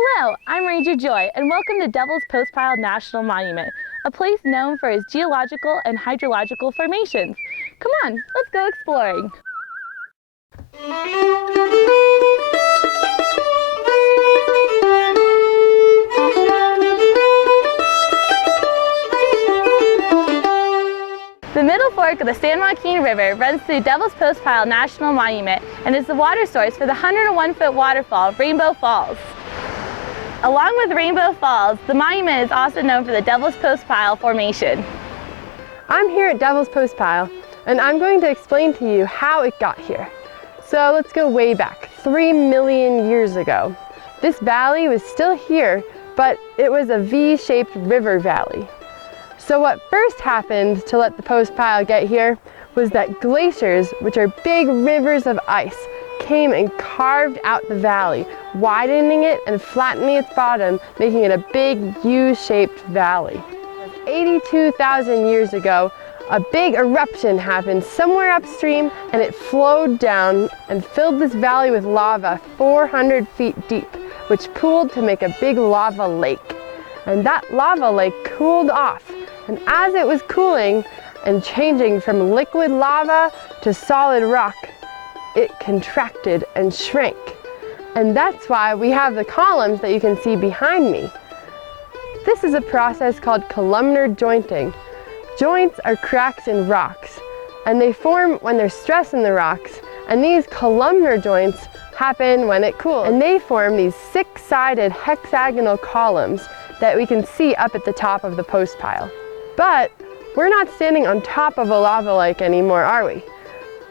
Hello, I'm Ranger Joy, and welcome to Devil's Postpile National Monument, a place known for its geological and hydrological formations. Come on, let's go exploring. The Middle Fork of the San Joaquin River runs through Devil's Postpile National Monument and is the water source for the 101-foot waterfall, Rainbow Falls. Along with Rainbow Falls, the monument is also known for the Devil's Postpile Formation. I'm here at Devil's Postpile, and I'm going to explain to you how it got here. So let's go way back, 3 million years ago. This valley was still here, but it was a V-shaped river valley. So what first happened to let the Postpile get here was that glaciers, which are big rivers of ice, came and carved out the valley, widening it and flattening its bottom, making it a big U-shaped valley. 82,000 years ago, a big eruption happened somewhere upstream, and it flowed down and filled this valley with lava 400 feet deep, which pooled to make a big lava lake. And that lava lake cooled off, and as it was cooling and changing from liquid lava to solid rock, it contracted and shrank. And that's why we have the columns that you can see behind me. This is a process called columnar jointing. Joints are cracks in rocks, and they form when there's stress in the rocks, and these columnar joints happen when it cools. And they form these six-sided hexagonal columns that we can see up at the top of the Postpile. But we're not standing on top of a lava lake anymore, are we?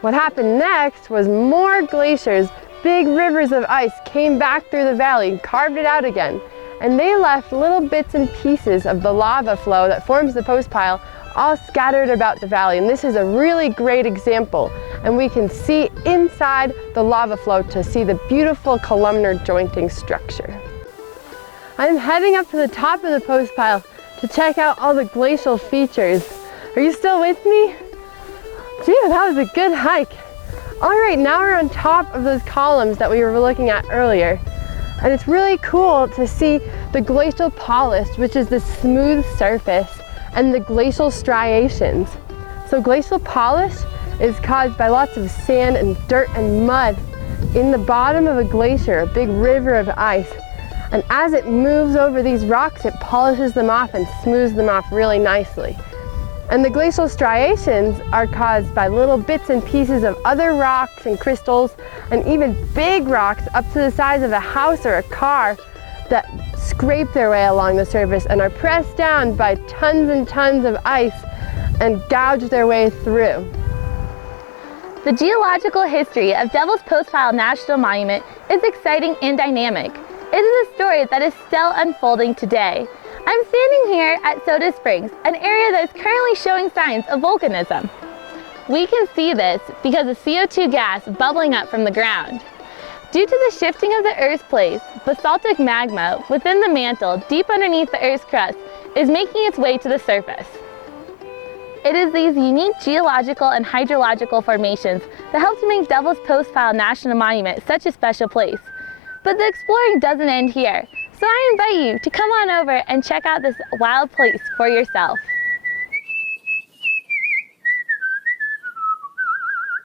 What happened next was more glaciers, big rivers of ice, came back through the valley and carved it out again. And they left little bits and pieces of the lava flow that forms the Postpile all scattered about the valley. And this is a really great example. And we can see inside the lava flow to see the beautiful columnar jointing structure. I'm heading up to the top of the Postpile to check out all the glacial features. Are you still with me? Gee, that was a good hike. All right, now we're on top of those columns that we were looking at earlier. And it's really cool to see the Glacial Polish, which is the smooth surface, and the glacial striations. So glacial polish is caused by lots of sand and dirt and mud in the bottom of a glacier, a big river of ice. And as it moves over these rocks, it polishes them off and smooths them off really nicely. And the glacial striations are caused by little bits and pieces of other rocks and crystals, and even big rocks up to the size of a house or a car that scrape their way along the surface and are pressed down by tons and tons of ice and gouge their way through. The geological history of Devil's Postpile National Monument is exciting and dynamic. It is a story that is still unfolding today. I'm standing here at Soda Springs, an area that is currently showing signs of volcanism. We can see this because of CO2 gas bubbling up from the ground. Due to the shifting of the Earth's place, basaltic magma within the mantle deep underneath the Earth's crust is making its way to the surface. It is these unique geological and hydrological formations that help to make Devil's Postpile National Monument such a special place. But the exploring doesn't end here, so I invite you to come on over and check out this wild place for yourself.